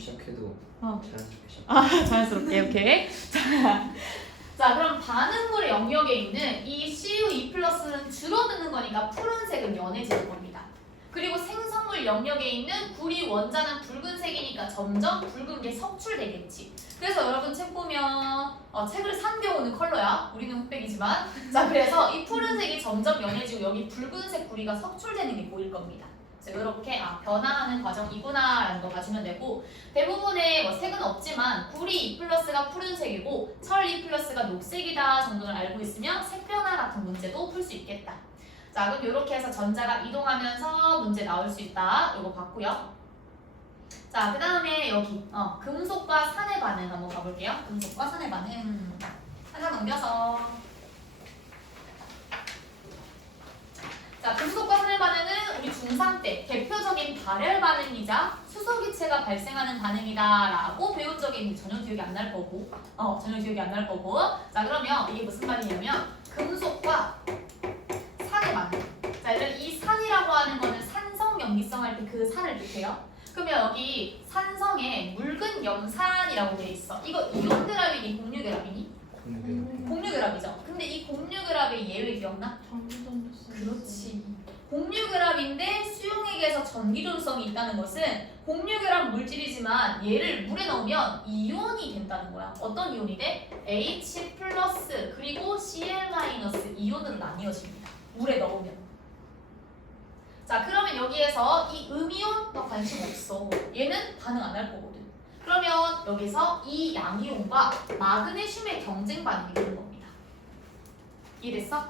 시작해도 자연스럽게 시작. 자연스럽게. 오케이. 자, 그럼 반응물의 영역에 있는 이 CU2+는 줄어드는 거니까 푸른색은 연해지는 겁니다. 그리고 생성물 영역에 있는 구리 원자는 붉은색이니까 점점 붉은 게 석출되겠지. 그래서 여러분 책 보면 책을 산 경우는 컬러야. 우리는 흑백이지만. 자, 그래서 이 푸른색이 점점 연해지고 여기 붉은색 구리가 석출되는 게 보일 겁니다. 이렇게 변화하는 과정이구나 라는 거 봐주면 되고, 대부분의 색은 없지만 구리 2+가 푸른색이고 철 2+가 녹색이다 정도를 알고 있으면 색변화 같은 문제도 풀 수 있겠다. 자, 그럼 이렇게 해서 전자가 이동하면서 문제 나올 수 있다. 이거 봤고요. 자, 그 다음에 여기 금속과 산의 반응 한번 가볼게요. 금속과 산의 반응 하나 넘겨서. 자, 금속과 산의 반응은 우리 중3 때 대표적인 발열 반응이자 수소기체가 발생하는 반응이다라고 배운 적이 있는데 전혀 기억이 안 날 거고, 자, 그러면 이게 무슨 말이냐면 금속과 산의 반응. 자, 일단 이 산이라고 하는 거는 산성 염기성 할 때 그 산을 뜻해요. 그러면 여기 산성에 묽은 염산이라고 돼 있어. 이거 이온그랍이니 공유그랍이니? 공유그랍이죠. 근데 이 공유그랍의 예외 기억나? 그렇지. 공유그랍인데 수용액에서 전기존성이 있다는 것은 공유그랍 물질이지만 얘를 물에 넣으면 이온이 된다는 거야. 어떤 이온이 돼? H+ 그리고 Cl- 이온으로 나뉘어집니다. 물에 넣으면. 자, 그러면 여기에서 이 음이온 너 관심 없어. 얘는 반응 안 할 거거든. 그러면 여기서 이 양이온과 마그네슘의 경쟁 반응이 되는 겁니다. 이해됐어?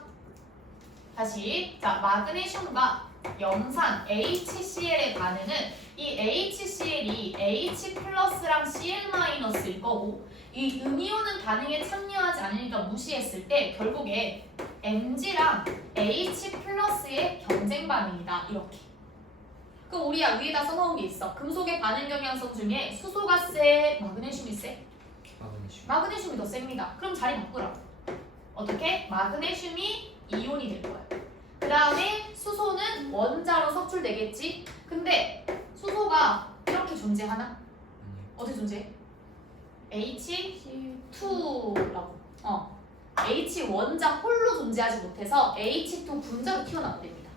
다시. 자, 마그네슘과 염산 HCl의 반응은 이 HCl이 H+랑 Cl-일 거고, 이 음이온은 반응에 참여하지 않으니까 무시했을 때 결국에 Mg랑 H+의 경쟁 반응이다. 이렇게. 그럼 우리 위에다 써놓은 게 있어. 금속의 반응 경향성 중에 수소가 세, 마그네슘이 세? 마그네슘이 더 셉니다. 그럼 자리 바꾸라. 어떻게? 마그네슘이 이온이 될 거야. 그 다음에 수소는 원자로 석출되겠지? 근데 수소가 이렇게 존재하나? 어떻게 존재해? H2라고. H 원자 홀로 존재하지 못해서 H2 분자로 튀어나오게 됩니다.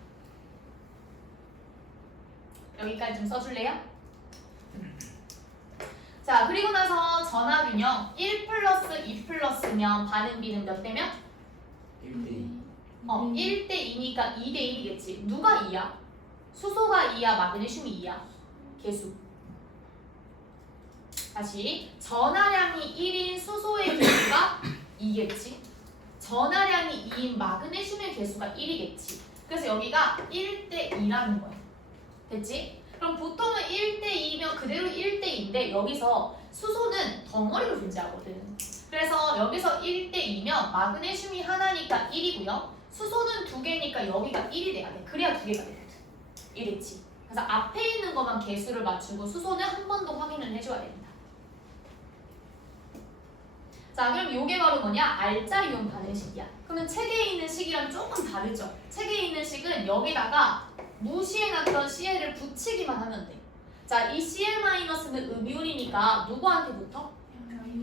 여기까지 좀 써줄래요? 자, 그리고 나서 전하균형 1+, 2+면 반응비는 몇 대면? 1대2. 1대2니까 2대1이겠지. 누가 2야? 수소가 2야, 마그네슘이 2야? 개수. 다시. 전하량이 1인 수소의 개수가 2겠지. 전하량이 2인 마그네슘의 개수가 1이겠지. 그래서 여기가 1대2라는 거야. 됐지? 그럼 보통은 1대2면 그대로 1대2인데 여기서 수소는 덩어리로 존재하거든. 그래서 여기서 1대2면 마그네슘이 하나니까 1이고요. 수소는 2개니까 여기가 1이 돼야 돼. 그래야 2개가 되거든. 이랬지. 그래서 앞에 있는 것만 개수를 맞추고 수소는 한 번 더 확인을 해줘야 됩니다. 자, 그럼 이게 바로 뭐냐? 알자이온 반응식이야. 그러면 책에 있는 식이랑 조금 다르죠? 책에 있는 식은 여기다가 무시해놨던 Cl을 붙이기만 하면 돼. 자, 이 Cl-는 음이온이니까 누구한테 붙어?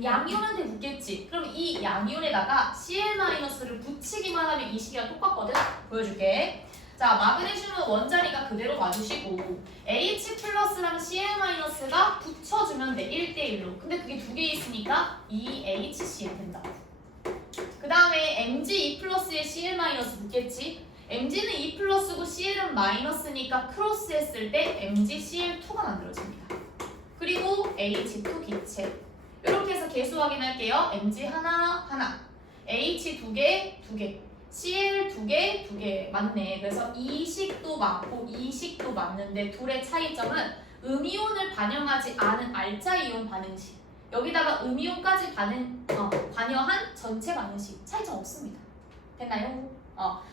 양이온한테 붙겠지. 그럼 이 양이온에다가 Cl-를 붙이기만 하면 이 식이랑 똑같거든? 보여줄게. 자, 마그네슘은 원자리가 그대로 봐주시고 H+랑 Cl-가 붙여주면 돼. 1대1로. 근데 그게 2개 있으니까 2HCl 된다. 그 다음에 Mg2+에 Cl- 붙겠지? Mg는 2+고 Cl은 마이너스니까 크로스 했을 때 MgCl2가 만들어집니다. 그리고 H2 기체. 이렇게 해서 개수 확인할게요. Mg 하나, H 2개, Cl 2개 맞네. 그래서 이 식도 맞고 이 식도 맞는데 둘의 차이점은 음이온을 반영하지 않은 알자이온 반응식. 여기다가 음이온까지 반영한 전체 반응식. 차이점 없습니다. 됐나요?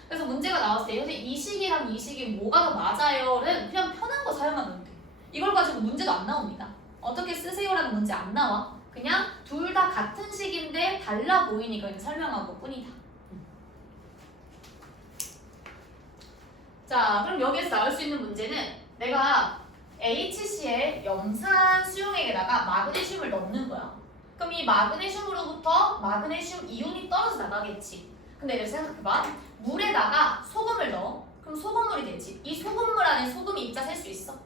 그래서 문제가 나왔을 때 요새 이 식이랑 이 식이 뭐가 더 맞아요를 그냥 편한 거 사용하면 돼. 이걸 가지고 문제도 안 나옵니다. 어떻게 쓰세요라는 문제 안 나와. 그냥 둘 다 같은 식인데 달라 보이니까 그냥 설명한 것 뿐이다. 자, 그럼 여기에서 나올 수 있는 문제는 내가 HCl 염산 수용액에다가 마그네슘을 넣는 거야. 그럼 이 마그네슘으로부터 마그네슘 이온이 떨어져 나가겠지. 근데 이제 생각해봐. 물에다가 소금을 넣어. 그럼 소금물이 되지. 이 소금물 안에 소금이 입자 셀 수 있어?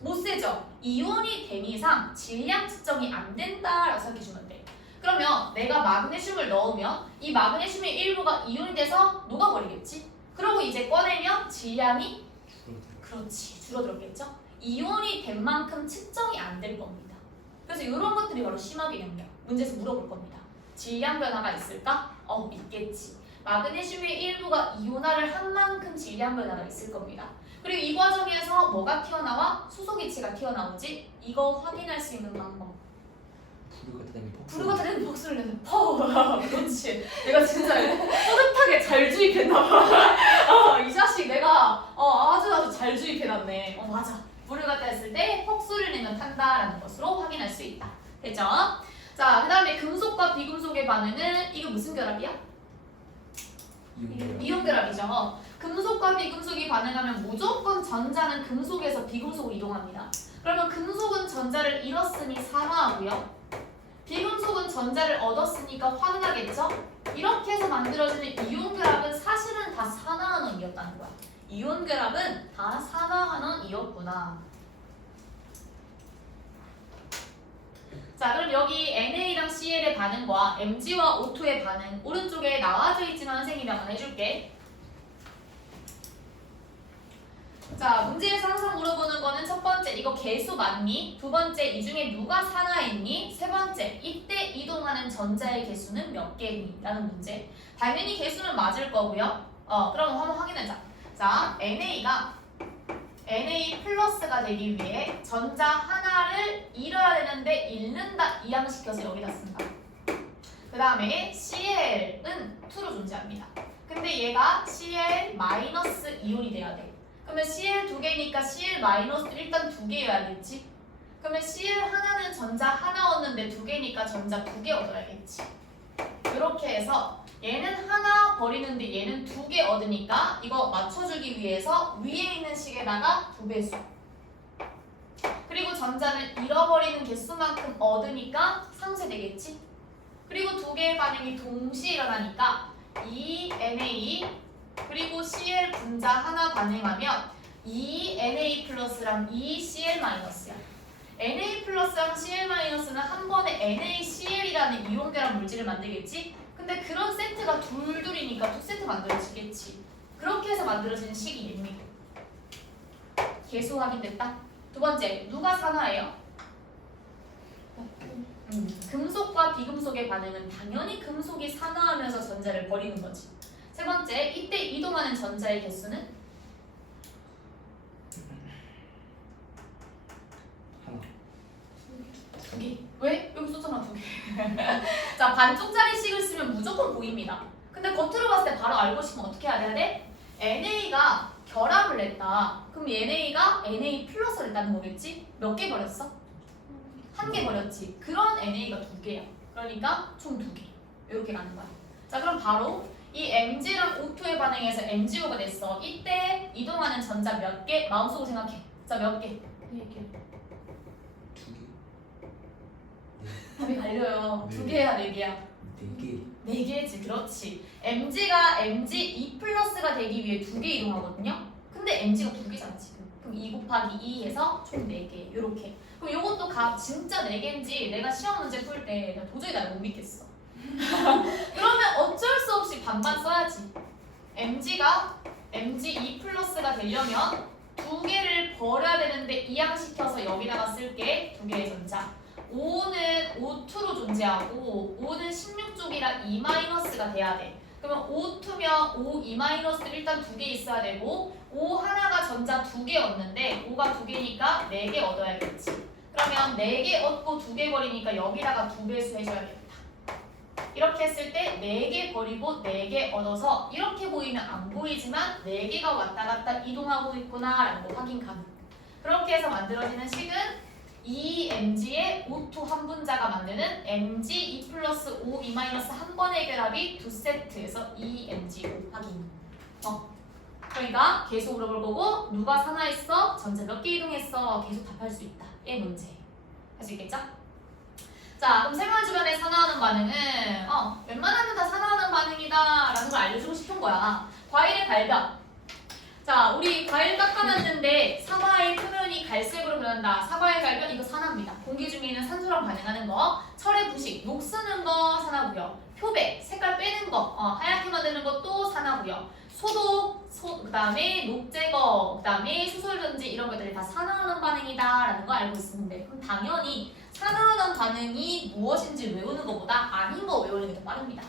못 세죠. 이온이 된 이상 질량 측정이 안 된다라고 생각해주면 돼. 그러면 내가 마그네슘을 넣으면 이 마그네슘의 일부가 이온이 돼서 녹아버리겠지. 그러고 이제 꺼내면 질량이 그렇지 줄어들었겠죠. 이온이 된 만큼 측정이 안 될 겁니다. 그래서 이런 것들이 바로 심화개념이야. 문제에서 물어볼 겁니다. 질량 변화가 있을까? 있겠지. 마그네슘의 일부가 이온화를 한 만큼 질량 변화가 있을 겁니다. 그리고 이 과정에서 뭐가 튀어나와? 수소기체가 튀어나오지? 이거 확인할 수 있는 방법. 부르가 되는 복수를 내는 그렇지. 내가 진짜 뿌듯하게 잘 주입했나봐. 이 자식 내가 아주 잘 주입해놨네. 맞아. 부르가 됐을 때 폭수를 내면 탄다라는 것으로 확인할 수 있다. 됐죠? 자, 그 다음에 금속과 비금속의 반응은 이게 무슨 결합이야? 이온 결합이죠. 금속과 비금속이 반응하면 무조건 전자는 금속에서 비금속으로 이동합니다. 그러면 금속은 전자를 잃었으니 산화하고요. 비금속은 전자를 얻었으니까 환원하겠죠? 이렇게 해서 만들어지는 이온 결합은 사실은 다 산화환원이었다는 거야. 이온 결합은 다 산화환원이었구나. 자, 그럼 여기 NA랑 CL의 반응과 Mg와 O2의 반응 오른쪽에 나와져 있지만 선생님이 한번 해줄게. 자, 문제에서 항상 물어보는 거는 첫 번째 이거 개수 맞니? 두 번째 이 중에 누가 산화했니? 세 번째 이때 이동하는 전자의 개수는 몇 개니? 라는 문제. 당연히 개수는 맞을 거고요. 그럼 한번 확인하자. 자, NA가 Na 플러스가 되기 위해 전자 하나를 잃어야 되는데 잃는다 이항시켜서 여기다 쓴다. 그 다음에 CL은 2로 존재합니다. 근데 얘가 CL 마이너스 이온이 돼야 돼. 그러면 CL 두 개니까 CL 마이너스도 일단 두 개여야겠지. 그러면 CL 하나는 전자 하나 얻는데 두 개니까 전자 두 개 얻어야겠지. 이렇게 해서 얘는 하나 버리는데 얘는 두 개 얻으니까 이거 맞춰주기 위해서 위에 있는 식에다가 2배수. 그리고 전자를 잃어버리는 개수만큼 얻으니까 상쇄되겠지. 그리고 두 개의 반응이 동시에 일어나니까 이 Na 그리고 Cl 분자 하나 반응하면 이 Na 플러스랑 이 Cl 마이너스야. Na 플러스랑 Cl 마이너스는 한 번에 NaCl이라는 이온 결합 물질을 만들겠지? 근데 그런 세트가 둘둘이니까 두 세트 만들어지겠지. 그렇게 해서 만들어지는 식이 얘입니다. 개수 확인됐다? 두 번째, 누가 산화해요? 금속과 비금속의 반응은 당연히 금속이 산화하면서 전자를 버리는 거지. 세 번째, 이때 이동하는 전자의 개수는? 하나. 2개. 왜? 여기 썼잖아 2개. 자, 반쪽짜리 식을 쓰면 무조건 보입니다. 근데 겉으로 봤을 때 바로 알고 싶으면 어떻게 해야 돼? NA가 결합을 했다. 그럼 NA가 Na 플러스를 했다는 거겠지? 몇 개 버렸어? 1개 버렸지. 그런 NA가 2개야. 그러니까 총 2개. 이렇게 가는 거야. 자, 그럼 바로 이 Mg랑 O2의 반응에서 MgO가 됐어. 이때 이동하는 전자 몇 개? 마음속으로 생각해. 자, 몇 개? 4개. 2개. 답이 갈려요. 2개야, 4개야? 4개. 4개지, 그렇지. Mg가 Mg 2+가 되기 위해 2개 이동하거든요. 근데 Mg가 2개잖아 지금. 그럼 2 곱하기 2 해서 총 4개. 요렇게. 그럼 요것도 진짜 4개인지 내가 시험 문제 풀 때 도저히 날 못 믿겠어. 그러면 어쩔 수 없이 반반 써야지. Mg가 Mg 2+가 되려면 2개를 버려야 되는데 이항시켜서 여기다가 쓸게. 2개의 전자. 5는 O2로 존재하고 5는 16쪽이라 2-가 돼야 돼. 그러면 O2면 O 2-도 일단 2개 있어야 되고 O 하나가 전자 2개 얻는데 O가 2개니까 4개 얻어야겠지. 그러면 4개 얻고 2개 버리니까 여기다가 2배수 해줘야겠다. 이렇게 했을 때 4개 버리고 4개 얻어서 이렇게 보이면 안 보이지만 4개가 왔다 갔다 이동하고 있구나 라는 거 확인 가능. 그렇게 해서 만들어지는 식은 이 Mg의 O2 한 분자가 만드는 Mg 2 플러스 O 2 마이너스 한 번의 결합이 두 세트에서 2 MgO 확인. 그러니까 계속 물어볼 거고 누가 산화했어? 전체 몇 개 이동했어? 계속 답할 수 있다. 얘 문제. 할 수 있겠죠? 자, 그럼 생활 주변에 산화하는 반응은 웬만하면 다 산화하는 반응이다 라는 걸 알려주고 싶은 거야. 과일의 발변. 자, 우리 과일 깎아놨는데 사과의 표면이 갈색으로 변한다. 사과의 발변 이거 산화입니다. 공기 중에 있는 산소랑 반응하는 거. 철의 부식, 녹 쓰는 거 산화고요. 표백, 색깔 빼는 거, 하얗게 만드는 것도 산화고요. 소독, 그 다음에 녹 제거, 그 다음에 수솔 전지 이런 것들이 다 산화하는 반응이다라는 거 알고 있었는데 그럼 당연히 산화하는 반응이 무엇인지 외우는 것보다 아닌 거 외우는 게 더 빠릅니다.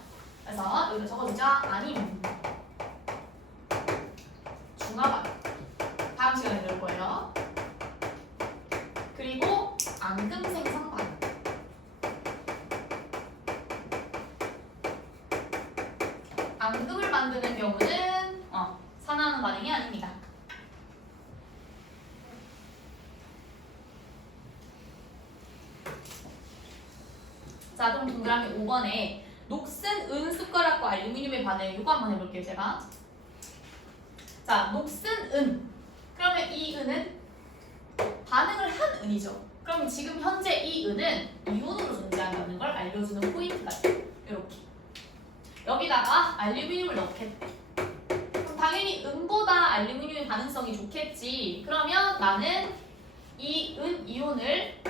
그래서 여기다 적어주자. 아님. 중화반. 다음 시간에 배울 거예요. 그리고 앙금 생성 반응. 앙금을 만드는 경우는 산화하는 반응이 아닙니다. 자, 그럼 동그라미 5번에 녹슨 은 숟가락과 알루미늄의 반응 이거 한번 해볼게요, 제가. 자, 녹슨 은. 그러면 이 은은 반응을 한 은이죠. 그럼 지금 현재 이 은은 이온으로 존재한다는 걸 알려주는 포인트가 있어요. 이렇게. 여기다가 알루미늄을 넣겠대. 그럼 당연히 은보다 알루미늄의 반응성이 좋겠지. 그러면 나는 이 은 이온을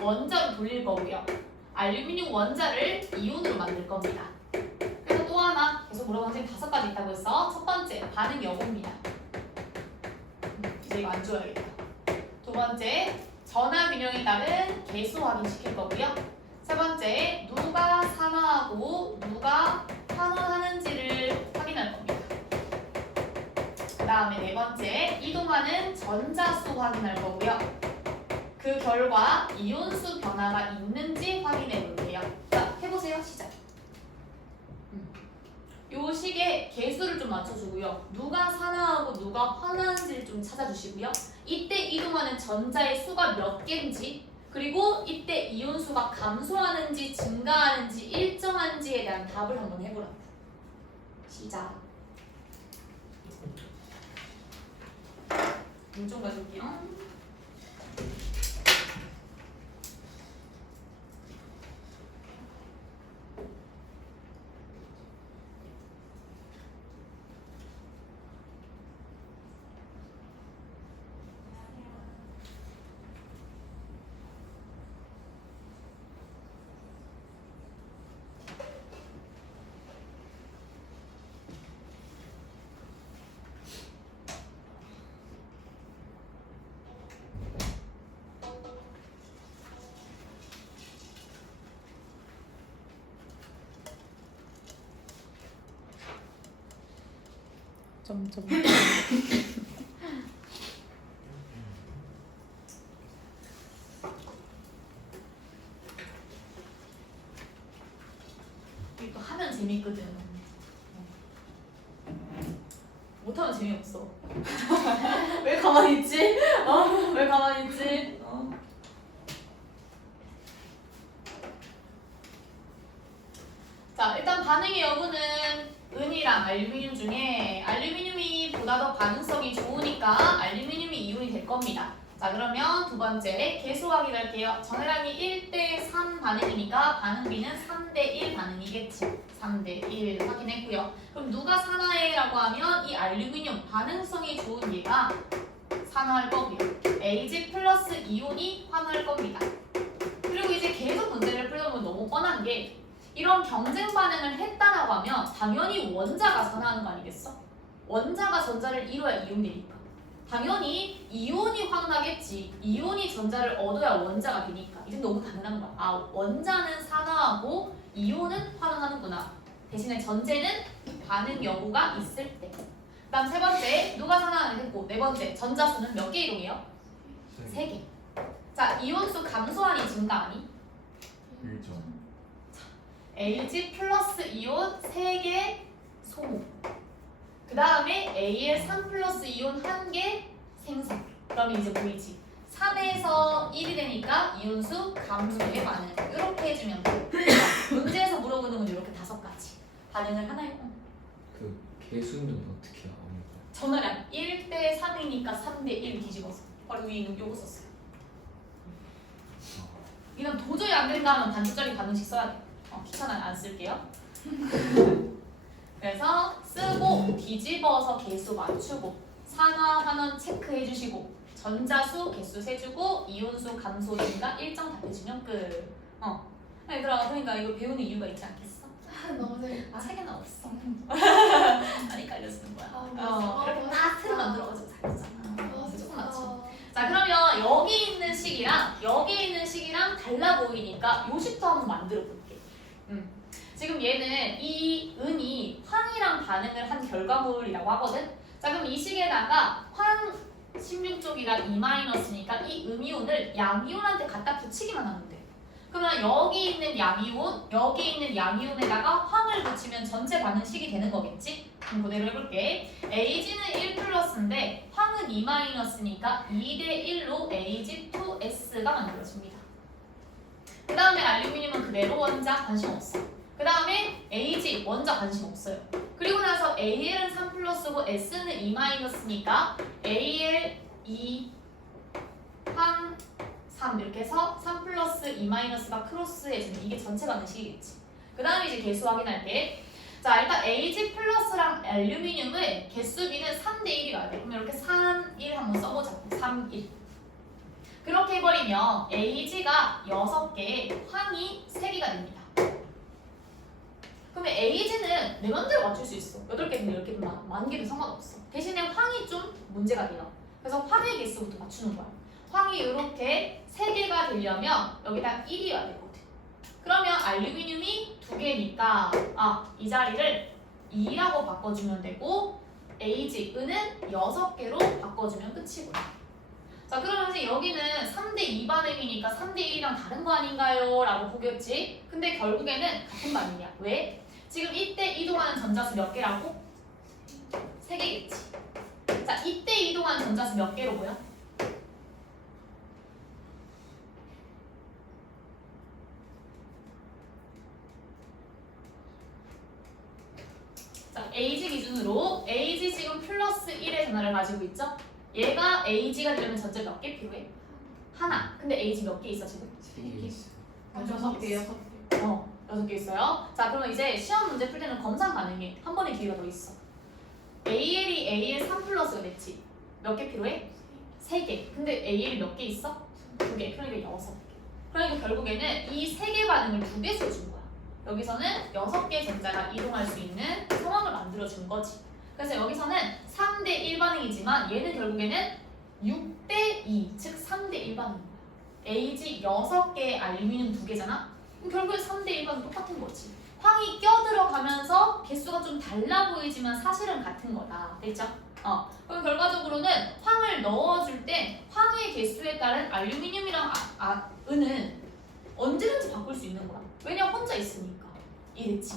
원자로 돌릴 거고요. 알루미늄 원자를 이온으로 만들 겁니다. 그래서 또 하나 계속 물어본 게 5가지 있다고 했어. 첫 번째 반응 여부입니다. 이제 이거 안 줘야겠다. 두 번째 전하 균형에 따른 계수 확인시킬 거고요. 세 번째 누가 산화하고 누가 환원하는지를 확인할 겁니다. 그 다음에 네 번째 이동하는 전자수 확인할 거고요. 그 결과 이온수 변화가 있는지 확인해 볼게요. 자, 해보세요. 시작. 요 식에 개수를 좀 맞춰주고요. 누가 산화하고 누가 환화하는지를 좀 찾아주시고요. 이때 이동하는 전자의 수가 몇 개인지 그리고 이때 이온수가 감소하는지 증가하는지 일정한지에 대한 답을 한번 해보라고. 시작. 물 좀 가져올게요. 점점. 이게 또 하면 재밌거든. 못하면 재미없어. 왜 가만히 있지? 왜 가만히 있지? 자, 일단 반응의 여부는 은이랑 알루미늄 중에 알루미늄이 보다 더 반응성이 좋으니까 알루미늄이 이온이 될 겁니다. 자, 그러면 두 번째 개수 확인할게요. 전해량이 1대3 반응이니까 반응비는 3대1 반응이겠지. 3대1 확인했고요. 그럼 누가 산화해라고 하면 이 알루미늄 반응성이 좋은 얘가 산화할 거고요. Ag 플러스 이온이 환화할 겁니다. 그리고 이제 계속 문제를 풀려면 너무 뻔한 게 이런 경쟁 반응을 했다라고 하면 당연히 원자가 산화하는 거 아니겠어? 원자가 전자를 이뤄야 이온되니까. 당연히 이온이 환원하겠지. 이온이 전자를 얻어야 원자가 되니까. 이제 너무 당연한 거야. 아, 원자는 산화하고 이온은 환원하는구나. 대신에 전제는 반응 여부가 있을 때. 그다음 세 번째 누가 산화하는 했고 네 번째 전자수는 몇 개 이동해요? 3개. 자, 이온수 감소하니 증가하니? 1점. Ag 플러스 이온 3개 소모. 그 다음에 Al3 플러스 이온 1개 생성. 그럼 이제 보이지? 3에서 1이 되니까 이온수 감소의 반응. 이렇게 해주면 돼. 문제에서 물어보는 건 이렇게 5가지. 반응을 하나에 그 개수는 어떻게 나오는 거야? 전화량 1대 3이니까 3대 1 뒤집어서 바로 위에 있는 요거 썼어요. 이건 도저히 안 된다 하면 단조짜리 반응식 써야 돼. 귀찮아요. 안 쓸게요. 그래서 쓰고 뒤집어서 개수 맞추고 산화 환원 체크해 주시고 전자수 개수 세주고 이온수 감소 증가 일정 답해주면 끝. 네, 그러니까 이거 배우는 이유가 있지 않겠어? 너무 재밌다. 책에는 없어. 많이 알려주는 거야. 아, 이렇게 딱 틀을 만들어가지고 잘했잖아. 조금 진짜. 맞춰. 자, 그러면 여기 있는 식이랑 여기 있는 식이랑 달라 보이니까 요식도 한번 만들어 볼게. 지금 얘는 이 은이 황이랑 반응을 한 결과물이라고 하거든. 자, 그럼 이 식에다가 황 16쪽이랑 2-니까 이 음이온을 양이온한테 갖다 붙이기만 하면 돼. 그러면 여기 있는 양이온, 여기 있는 양이온에다가 황을 붙이면 전체 반응식이 되는 거겠지? 그럼 그대로 해볼게. Ag는 1 플러스인데 황은 2-니까 2대 1로 Ag2S가 만들어집니다. 그 다음에 알루미늄은 그대로 원자 관심 없어. 그 다음에 Ag 원자 관심 없어요. 그리고 나서 Al은 3 플러스고 S는 2-니까 Al 2 황 3 이렇게 해서 3 플러스 2-가 크로스해주면 이게 전체 반응식이겠지. 그 다음에 이제 개수 확인할게. 자, 일단 Ag 플러스랑 알루미늄의 개수비는 3대 1이 와야 돼. 그럼 이렇게 3, 1 한번 써보자. 3, 1. 그렇게 해버리면 Ag가 6개, 황이 3개가 됩니다. 그러면 Ag는 내 맘대로 맞출 수 있어. 8개든 10개든 만 개든 상관없어. 대신에 황이 좀 문제가 돼요. 그래서 황의 개수부터 맞추는 거야. 황이 이렇게 3개가 되려면 여기다 1이 와야 되거든. 그러면 알루미늄이 2개니까 이 자리를 2라고 바꿔주면 되고 Ag, 은은 6개로 바꿔주면 끝이고요. 자, 그러면 여기는 3대2 반응이니까 3대1이랑 다른 거 아닌가요? 라고 보겠지. 근데 결국에는 같은 반응이야. 왜? 지금 이때 이동하는 전자수 몇 개라고? 3개겠지. 자, 이때 이동하는 전자수 몇 개로 보여? 자, Ag 기준으로 Ag 지금 플러스 1의 전하를 가지고 있죠? 얘가 Ag가 되려면 전자 몇 개 필요해? 하나. 근데 Ag 몇 개 있어 지금? 3개 있어. 6개, 6개. 6개 있어요. 자, 그러면 이제 시험 문제 풀 때는 검산 가능해. 한 번의 기회가 더 있어. AL이 AL 3 플러스가 됐지. 몇 개 필요해? 3개. 근데 AL이 몇 개 있어? 2개. 그러니까 6개. 그러니까 결국에는 이 3개 반응을 2개 써준 거야. 여기서는 6개의 전자가 이동할 수 있는 상황을 만들어준 거지. 그래서 여기서는 3대 1 반응이지만 얘는 결국에는 6대 2, 즉 3대 1 반응인 거야. Ag 6개, 알루미늄 2개잖아? 그럼 결국엔 3대 1 반응 똑같은 거지. 황이 껴들어가면서 개수가 좀 달라 보이지만 사실은 같은 거다. 됐죠? 그럼 결과적으로는 황을 넣어줄 때 황의 개수에 따른 알루미늄이랑 은은 언제든지 바꿀 수 있는 거야. 왜냐 혼자 있으니까. 이랬지.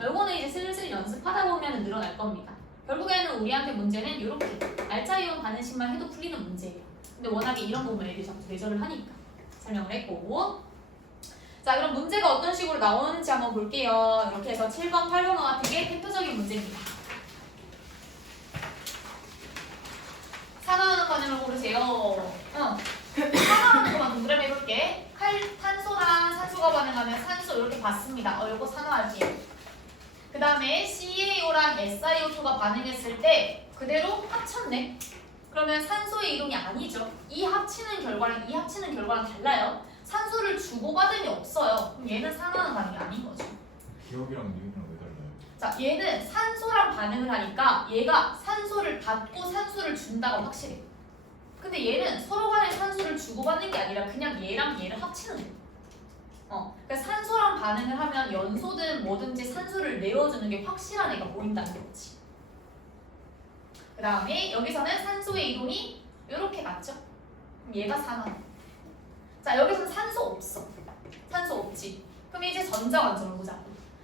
요거는 이제 슬슬 연습하다 보면 늘어날 겁니다. 결국에는 우리한테 문제는 이렇게 알차이온 반응식만 해도 풀리는 문제예요. 근데 워낙에 이런 부분 애들이 자꾸 내절을 하니까 설명을 했고. 자, 그럼 문제가 어떤 식으로 나오는지 한번 볼게요. 이렇게 해서 7번, 8번과 같은 게 대표적인 문제입니다. 산화하는 반응을 고르세요. 산화하는 것만 동그라미 해볼게. 탄소랑 산소가 반응하면 산소 이렇게 봤습니다. 이거 산화할게요. 그 다음에 CaO랑 SiO2가 반응했을 때 그대로 합쳤네. 그러면 산소의 이동이 아니죠. 이 합치는 결과랑 달라요. 산소를 주고받음이 없어요. 그럼 얘는 산화하는 반응이 아닌 거죠. 기억이랑 니은이랑 왜 달라요? 자, 얘는 산소랑 반응을 하니까 얘가 산소를 받고 산소를 준다가 확실해. 근데 얘는 서로 간에 산소를 주고받는 게 아니라 그냥 얘랑 얘를 합치는 거예요. 그러니까 산소랑 반응을 하면 연소든 뭐든지 산소를 내어주는 게 확실한 애가 보인다는 거지. 그 다음에 여기서는 산소의 이동이 이렇게 갔죠? 그럼 얘가 산화. 자, 여기서는 산소 없어. 산소 없지. 그럼 이제 전자 관점을 보자.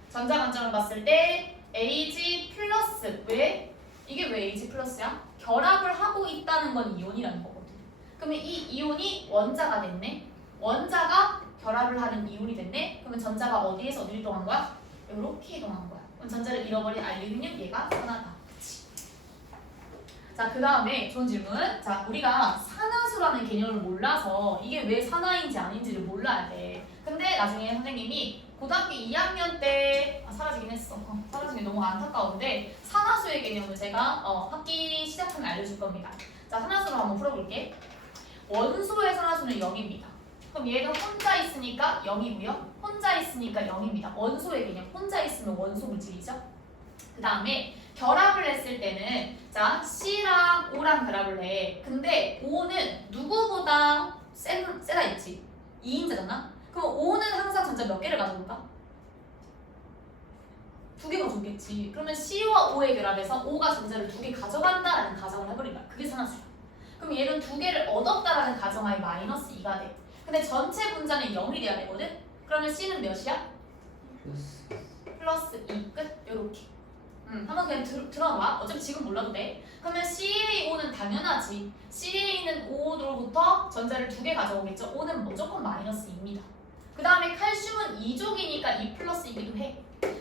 전자 관점을 봤을 때 Ag 플러스. 왜? 이게 왜 Ag 플러스야? 결합을 하고 있다는 건 이온이라는 거거든. 그러면 이 이온이 원자가 됐네. 원자가 결합을 하는 이온이 됐네. 그러면 전자가 어디에서 어디로 이동한 거야? 이렇게 이동한 거야. 그럼 전자를 잃어버린 알루미늄 얘가 산화다. 그치? 자, 그 다음에 좋은 질문. 자, 우리가 산화수라는 개념을 몰라서 이게 왜 산화인지 아닌지를 몰라야 돼. 근데 나중에 선생님이 고등학교 2학년 때 사라지긴 했어. 사라진 게 너무 안타까운데 산화수의 개념을 제가 학기 시작하면 알려줄 겁니다. 자, 산화수로 한번 풀어볼게. 원소의 산화수는 0입니다. 그럼 얘는 혼자 있으니까 0이고요. 혼자 있으니까 0입니다. 원소의 개념. 혼자 있으면 원소 물질이죠. 그 다음에 결합을 했을 때는 자 C랑 O랑 결합을 해. 근데 O는 누구보다 세다 있지? 2인자잖아? 그럼 O는 항상 전자 몇 개를 가져올까? 2개 가져오겠지. 그러면 C와 O의 결합에서 O가 전자를 2개 가져간다라는 가정을 해버린다. 그게 산화수야. 그럼 얘는 2개를 얻었다라는 가정하에 마이너스 2가 돼. 근데 전체 분자는 0이 돼야 되거든? 그러면 C는 몇이야? 플러스 2 끝? 요렇게. 한번 그냥 들어봐. 어차피 지금 몰라도 돼. 그러면 CaO는 당연하지. Ca는 O로부터 전자를 2개 가져오겠죠. O는 무조건 마이너스 2입니다. 그 다음에 칼슘은 2족이니까 2 플러스 2기도 해.